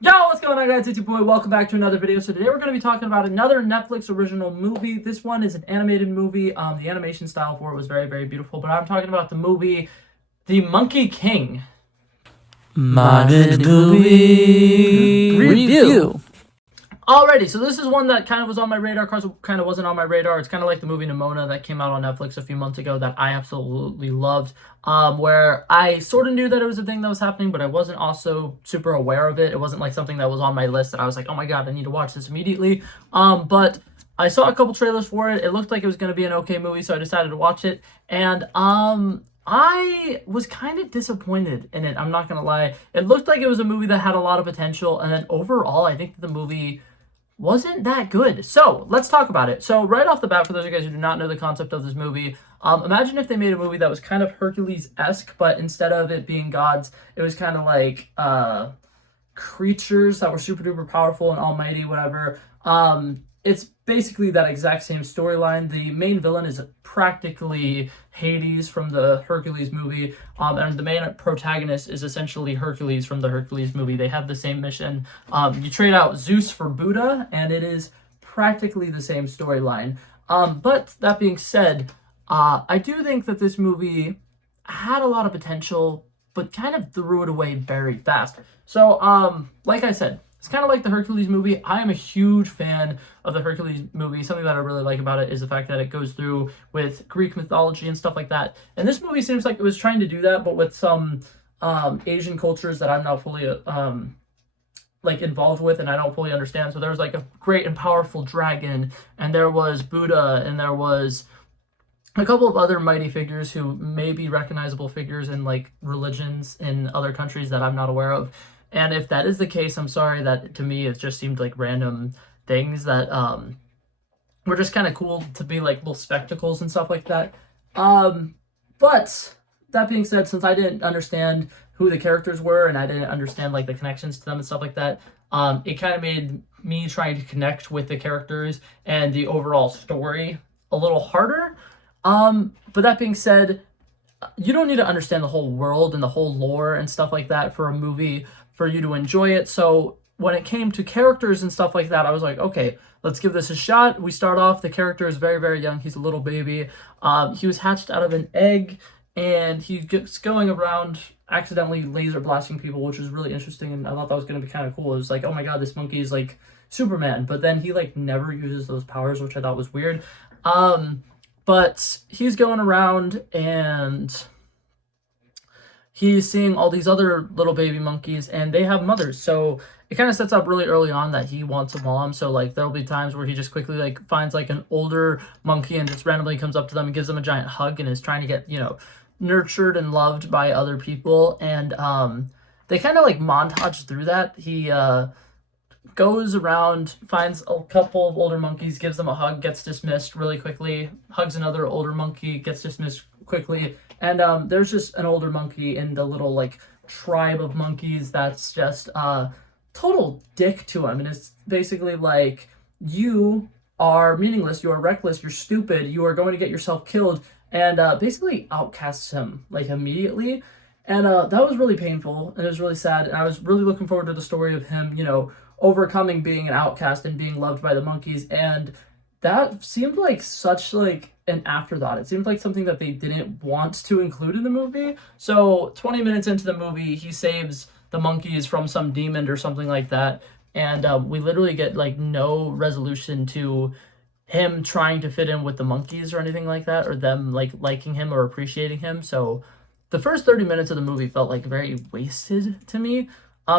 Yo, what's going on, guys? It's your boy. Welcome back to another video. So today we're going to be talking about another Netflix original movie. This one is an animated movie. The animation style for it was very, very beautiful. But I'm talking about the movie The Monkey King. Modded movie review. Alrighty, so this is one that kind of was on my radar, kind of wasn't on my radar. It's kind of like the movie Nimona that came out on Netflix a few months ago that I absolutely loved, where I sort of knew that it was a thing that was happening, but I wasn't also super aware of it. It wasn't like something that was on my list that I was like, oh my god, I need to watch this immediately. But I saw a couple trailers for it. It looked like it was going to be an okay movie, so I decided to watch it. And I was kind of disappointed in it. I'm not going to lie. It looked like it was a movie that had a lot of potential, and then overall, I think the movie wasn't that good. So let's talk about it. So right off the bat, for those of you guys who do not know the concept of this movie, imagine if they made a movie that was kind of Hercules-esque, but instead of it being gods, it was kind of like creatures that were super duper powerful and almighty, whatever. It's basically that exact same storyline. The main villain is practically Hades from the Hercules movie, and the main protagonist is essentially Hercules from the Hercules movie. They have the same mission. You trade out Zeus for Buddha, and it is practically the same storyline. But that being said, I do think that this movie had a lot of potential, but kind of threw it away very fast. So, like I said, it's kind of like the Hercules movie. I am a huge fan of the Hercules movie. Something that I really like about it is the fact that it goes through with Greek mythology and stuff like that. And this movie seems like it was trying to do that, but with some Asian cultures that I'm not fully like involved with and I don't fully understand. So there was like a great and powerful dragon, and there was Buddha, and there was a couple of other mighty figures who may be recognizable figures in like religions in other countries that I'm not aware of. And if that is the case, I'm sorry that to me it just seemed like random things that were just kind of cool to be like little spectacles and stuff like that. But that being said, since I didn't understand who the characters were and I didn't understand like the connections to them and stuff like that, it kind of made me trying to connect with the characters and the overall story a little harder. But that being said, you don't need to understand the whole world and the whole lore and stuff like that for a movie for you to enjoy it. So when it came to characters and stuff like that, I was like, okay, let's give this a shot. We start off, the character is very, very young. He's a little baby. He was hatched out of an egg, and he gets going around accidentally laser blasting people, which was really interesting, and I thought that was going to be kind of cool. It was like, oh my god, this monkey is like Superman, but then he like never uses those powers, which I thought was weird. But he's going around and he's seeing all these other little baby monkeys, and they have mothers. So it kind of sets up really early on that he wants a mom. So like there'll be times where he just quickly like finds like an older monkey and just randomly comes up to them and gives them a giant hug and is trying to get, nurtured and loved by other people. And they kind of like montage through that. He goes around, finds a couple of older monkeys, gives them a hug, gets dismissed really quickly, hugs another older monkey, gets dismissed quickly, and there's just an older monkey in the little like tribe of monkeys that's just total dick to him, and it's basically like, you are meaningless, you are reckless, you're stupid, you are going to get yourself killed, and basically outcasts him like immediately. And that was really painful, and it was really sad, and I was really looking forward to the story of him, overcoming being an outcast and being loved by the monkeys. And that seemed like such like an afterthought. It seemed like something that they didn't want to include in the movie. So 20 minutes into the movie, he saves the monkeys from some demon or something like that, and we literally get like no resolution to him trying to fit in with the monkeys or anything like that, or them like liking him or appreciating him. So the first 30 minutes of the movie felt like very wasted to me.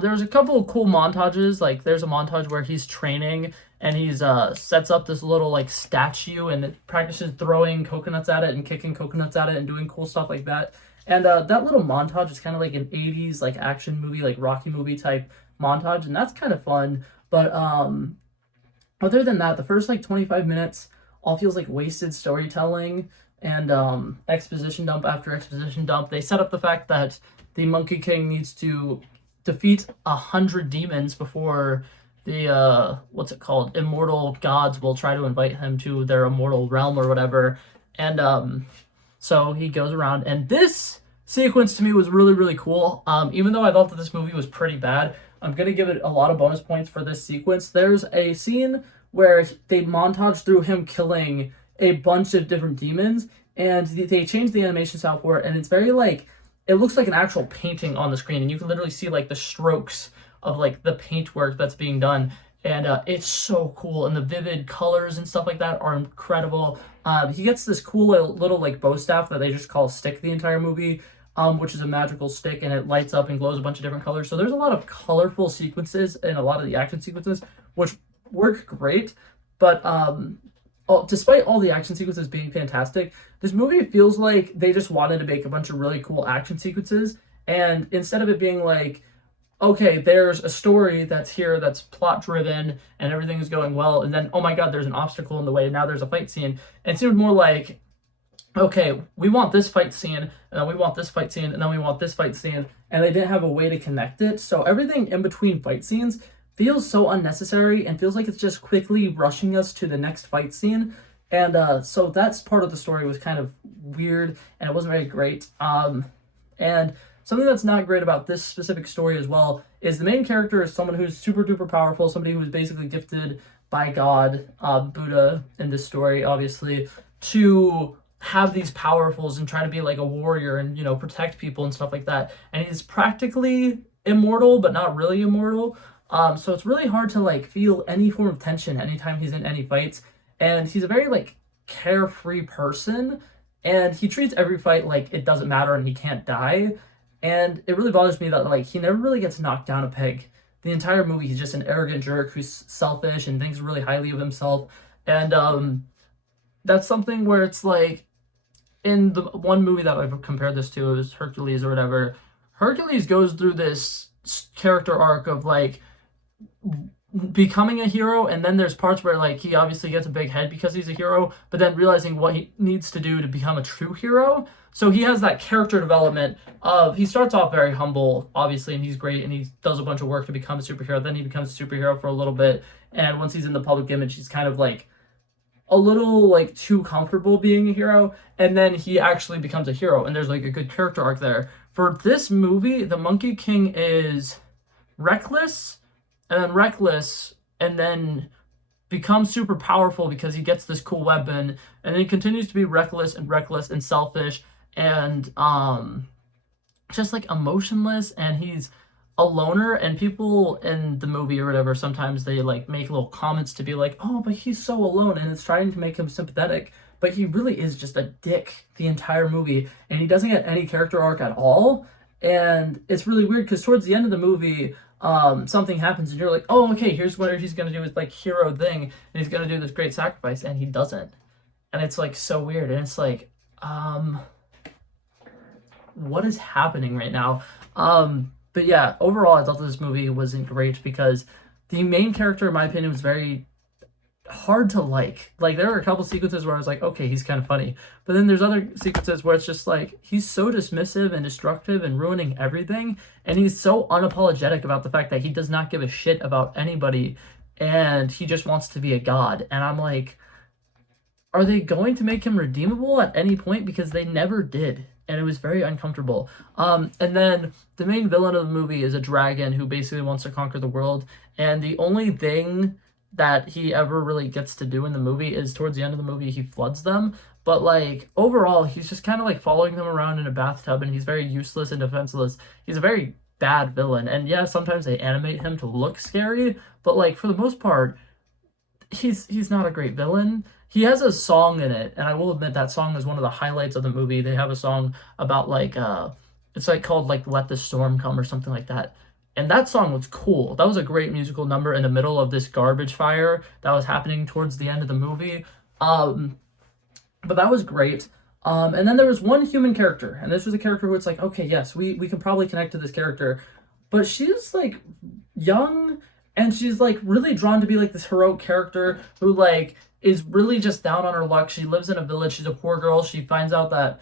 There was a couple of cool montages. Like there's a montage where he's training and he's sets up this little like statue and it practices throwing coconuts at it and kicking coconuts at it and doing cool stuff like that. And that little montage is kind of like an 80s like action movie, like Rocky movie type montage, and that's kind of fun. But other than that, the first like 25 minutes all feels like wasted storytelling and exposition dump after exposition dump. They set up the fact that the Monkey King needs to defeat 100 demons before the immortal gods will try to invite him to their immortal realm or whatever. And so he goes around, and this sequence to me was really, really cool. Even though I thought that this movie was pretty bad, I'm gonna give it a lot of bonus points for this sequence. There's a scene where they montage through him killing a bunch of different demons, and they change the animation style for it, and it's very like, it looks like an actual painting on the screen, and you can literally see like the strokes of like the paintwork that's being done, and it's so cool, and the vivid colors and stuff like that are incredible. He gets this cool little like bow staff that they just call stick the entire movie, which is a magical stick, and it lights up and glows a bunch of different colors. So there's a lot of colorful sequences in a lot of the action sequences, which work great. But despite all the action sequences being fantastic, this movie feels like they just wanted to make a bunch of really cool action sequences, and instead of it being like, okay, there's a story that's here that's plot driven and everything is going well, and then oh my god, there's an obstacle in the way, and now there's a fight scene. And it seemed more like, okay, we want this fight scene, and then we want this fight scene, and then we want this fight scene, and they didn't have a way to connect it. So everything in between fight scenes feels so unnecessary and feels like it's just quickly rushing us to the next fight scene. And so that's part of the story was kind of weird, and it wasn't very great. And something that's not great about this specific story as well is the main character is someone who's super duper powerful, somebody who's basically gifted by God, Buddha in this story, obviously, to have these powerfuls and try to be like a warrior and, you know, protect people and stuff like that. And he's practically immortal, but not really immortal. So it's really hard to like feel any form of tension anytime he's in any fights. And he's a very like carefree person, and he treats every fight like it doesn't matter and he can't die. And it really bothers me that like he never really gets knocked down a peg. The entire movie, he's just an arrogant jerk who's selfish and thinks really highly of himself. And that's something where it's like, in the one movie that I've compared this to, it was Hercules or whatever. Hercules goes through this character arc of like becoming a hero, and then there's parts where like he obviously gets a big head because he's a hero, but then realizing what he needs to do to become a true hero. So he has that character development of, he starts off very humble, obviously, and he's great, and he does a bunch of work to become a superhero. Then he becomes a superhero for a little bit, and once he's in the public image, he's kind of like a little like too comfortable being a hero, and then he actually becomes a hero, and there's like a good character arc there. For this movie, the Monkey King is reckless, and then becomes super powerful because he gets this cool weapon, and then he continues to be reckless and selfish and just like emotionless, and he's a loner. And people in the movie or whatever, sometimes they like make little comments to be like, oh, but he's so alone, and it's trying to make him sympathetic, but he really is just a dick the entire movie, and he doesn't get any character arc at all. And it's really weird because towards the end of the movie, something happens and you're like, oh, okay, here's what he's gonna do, his like hero thing, and he's gonna do this great sacrifice, and he doesn't. And it's like so weird, and it's like, what is happening right now? But yeah, overall, I thought this movie wasn't great because the main character, in my opinion, was very hard to like. Like, there were a couple sequences where I was like, okay, he's kind of funny. But then there's other sequences where it's just like, he's so dismissive and destructive and ruining everything. And he's so unapologetic about the fact that he does not give a shit about anybody. And he just wants to be a god. And I'm like, are they going to make him redeemable at any point? Because they never did. And it was very uncomfortable. And then the main villain of the movie is a dragon who basically wants to conquer the world. And the only thing that he ever really gets to do in the movie is towards the end of the movie, he floods them. But like overall, he's just kind of like following them around in a bathtub, and he's very useless and defenseless. He's a very bad villain. And yeah, sometimes they animate him to look scary, but like for the most part, he's not a great villain. He has a song in it, and I will admit that song is one of the highlights of the movie. They have a song about like it's like called like Let the Storm Come or something like that. And that song was cool. That was a great musical number in the middle of this garbage fire that was happening towards the end of the movie. But that was great. And then there was one human character, and this was a character who it's like, okay, yes, we can probably connect to this character, but she's like young, and she's like really drawn to be like this heroic character who like is really just down on her luck. She lives in a village. She's a poor girl. She finds out that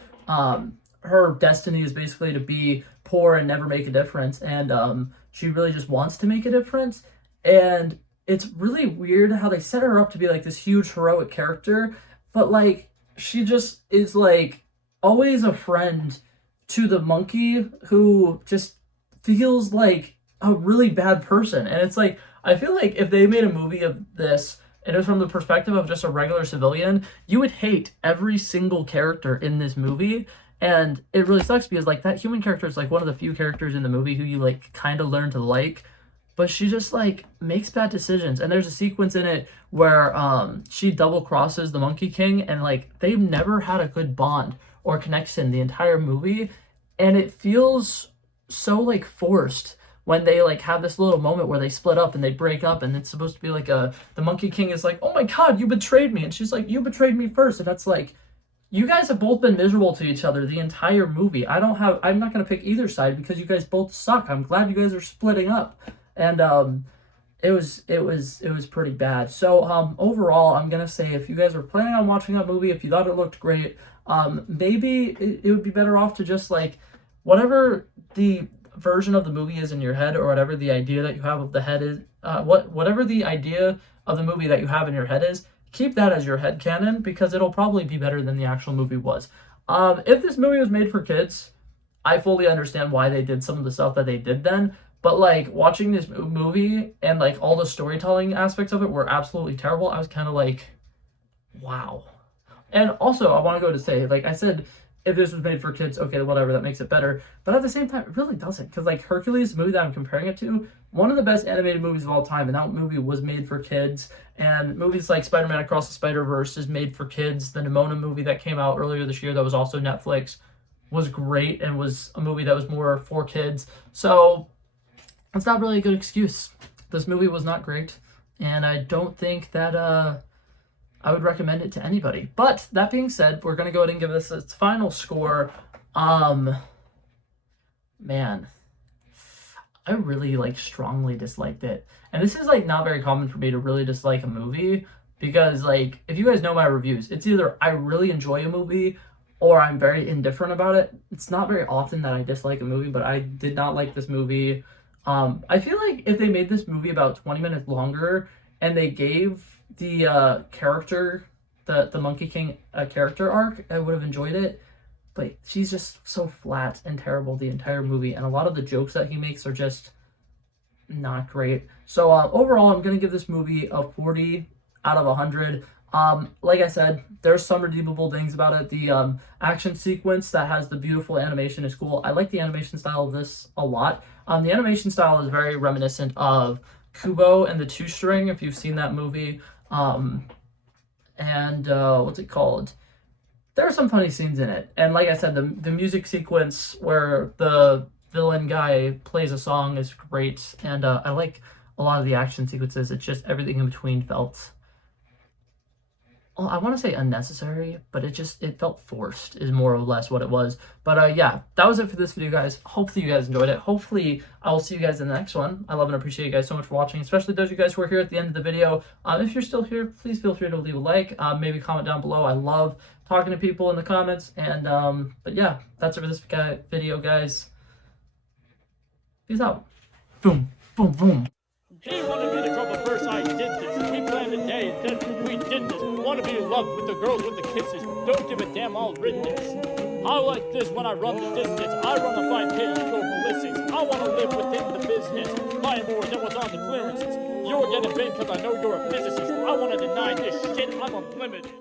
her destiny is basically to be poor and never make a difference, and she really just wants to make a difference. And it's really weird how they set her up to be like this huge heroic character, but like she just is like always a friend to the monkey who just feels like a really bad person. And it's like, I feel like if they made a movie of this and it was from the perspective of just a regular civilian, you would hate every single character in this movie. And it really sucks because like that human character is like one of the few characters in the movie who you like kind of learn to like, but she just like makes bad decisions. And there's a sequence in it where she double crosses the Monkey King, and like they've never had a good bond or connection the entire movie, and it feels so like forced when they like have this little moment where they split up and they break up, and it's supposed to be like the Monkey King is like, oh my god, you betrayed me, and she's like, you betrayed me first. And that's like, you guys have both been miserable to each other the entire movie. I'm not gonna pick either side because you guys both suck. I'm glad you guys are splitting up. And it was pretty bad. So overall, I'm gonna say if you guys are planning on watching that movie, if you thought it looked great, maybe it would be better off to just like whatever the version of the movie is in your head, or whatever the idea that you have of the head is, whatever the idea of the movie that you have in your head is, keep that as your head canon, because it'll probably be better than the actual movie was. If this movie was made for kids, I fully understand why they did some of the stuff that they did then. But like watching this movie and like all the storytelling aspects of it were absolutely terrible. I was kind of like, wow. And also, I want to go to say, like I said, if this was made for kids, okay, whatever, that makes it better. But at the same time, it really doesn't. Because like Hercules, the movie that I'm comparing it to, one of the best animated movies of all time, and that movie was made for kids. And movies like Spider-Man Across the Spider-Verse is made for kids. The Nimona movie that came out earlier this year that was also Netflix was great and was a movie that was more for kids. So it's not really a good excuse. This movie was not great, and I don't think that I would recommend it to anybody. But that being said, we're gonna go ahead and give this its final score. Man, I really like strongly disliked it. And this is like not very common for me to really dislike a movie, because like if you guys know my reviews, it's either I really enjoy a movie or I'm very indifferent about it. It's not very often that I dislike a movie, but I did not like this movie. I feel like if they made this movie about 20 minutes longer and they gave the character, the Monkey King character arc, I would have enjoyed it. But she's just so flat and terrible the entire movie, and a lot of the jokes that he makes are just not great. So overall, I'm going to give this movie a 40 out of 100. Like I said, there's some redeemable things about it. The action sequence that has the beautiful animation is cool. I like the animation style of this a lot. The animation style is very reminiscent of Kubo and the Two String, if you've seen that movie. What's it called? There are some funny scenes in it. And like I said, the music sequence where the villain guy plays a song is great. And I like a lot of the action sequences. It's just everything in between felt, well, I want to say unnecessary, but it felt forced is more or less what it was. But yeah, that was it for this video, guys. Hopefully you guys enjoyed it. Hopefully I will see you guys in the next one. I love and appreciate you guys so much for watching, especially those of you guys who are here at the end of the video. If you're still here, please feel free to leave a like, maybe comment down below. I love talking to people in the comments. And but yeah, that's it for this video, guys. Peace out. Boom, boom, boom. He wanted me to drop a verse, I did this. He planned a day, and then we did this. Wanna be in love with the girls with the kisses. Don't give a damn, I'll rid this. I like this when I run the distance. I run the 5K, you go ballistics. I wanna live within the business. Buy more than what's on the clearances. You're getting big cause I know you're a physicist. I wanna deny this shit, I'm unlimited.